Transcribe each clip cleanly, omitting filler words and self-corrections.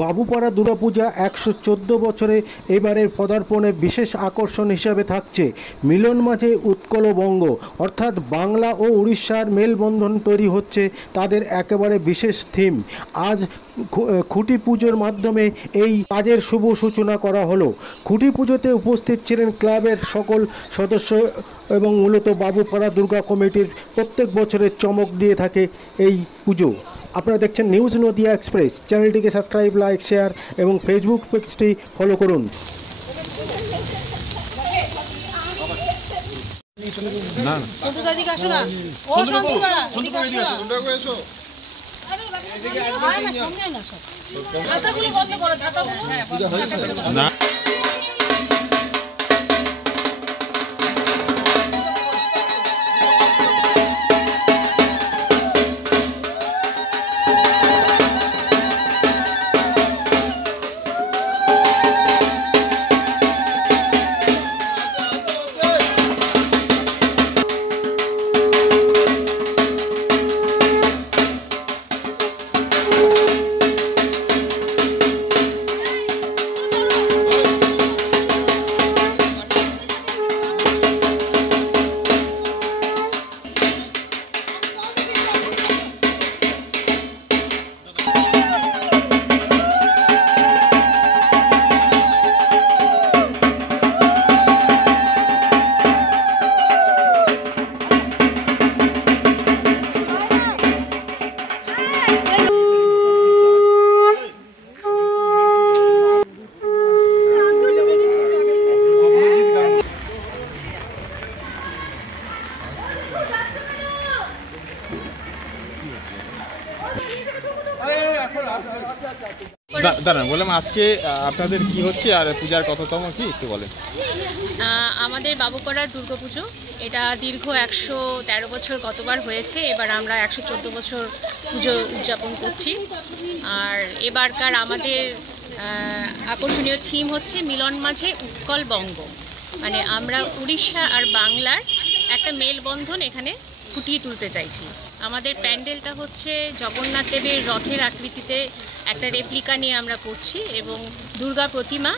বাবুপাড়া দুর্গাপূজা 114 বছরে এবারের পদার্পণে বিশেষ আকর্ষণ হিসাবে থাকছে মিলন মাঝে উৎকলবঙ্গ, অর্থাৎ বাংলা ও উড়িষ্যার মেলবন্ধন তৈরি হচ্ছে তাদের একেবারে বিশেষ থিম। আজ খুঁটি পুজোর মাধ্যমে এই কাজের শুভ সূচনা করা হলো। খুঁটি পুজোতে উপস্থিত ছিলেন ক্লাবের সকল সদস্য এবং মূলত বাবুপাড়া দুর্গা কমিটির প্রত্যেক বছরের চমক দিয়ে থাকে এই পুজো। আপনারা দেখছেন নিউজ নদিয়া এক্সপ্রেস। চ্যানেলটিকে সাবস্ক্রাইব, লাইক, শেয়ার এবং ফেসবুক পেজটি ফলো করুন। না দাঁড়ান, বললাম আজকে আপনাদের কি হচ্ছে আর পূজার কততম কি একটু বলেন। আমাদের বাবুপাড়ার দুর্গাপুজো এটা দীর্ঘ 113 বছর কতবার হয়েছে, এবার আমরা 114 বছর পুজো উদযাপন করছি। আর এবারকার আমাদের আকর্ষণীয় থিম হচ্ছে মিলন মাঝে উৎকলবঙ্গ, মানে আমরা উড়িষ্যা আর বাংলার একটা মেলবন্ধন এখানে ফুটিয়ে তুলতে চাইছি। আমাদের প্যান্ডেলটা হচ্ছে জগন্নাথ দেবের রথের আকৃতিতে একটা রেপ্লিকা নিয়ে আমরা করছি এবং দুর্গা প্রতিমা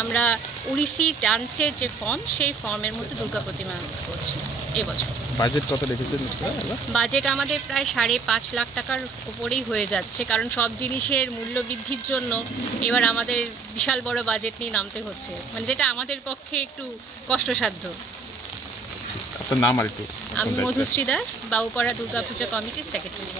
আমরা উড়িষ্যি ডান্সের যে ফর্ম সেই ফর্মের মধ্যে দুর্গা প্রতিমা করছি এবছর। বাজেট কত রেখেছেন? বাজেট আমাদের প্রায় 5.5 লাখ টাকার উপরেই হয়ে যাচ্ছে, কারণ সব জিনিসের মূল্য বৃদ্ধির জন্য এবার আমাদের বিশাল বড় বাজেট নিয়ে নামতে হচ্ছে, মানে যেটা আমাদের পক্ষে একটু কষ্টসাধ্য। আপনার নাম আর একটু? আমি মধুশ্রী দাস, বাবুপাড়া দুর্গাপূজা কমিটির সেক্রেটারি।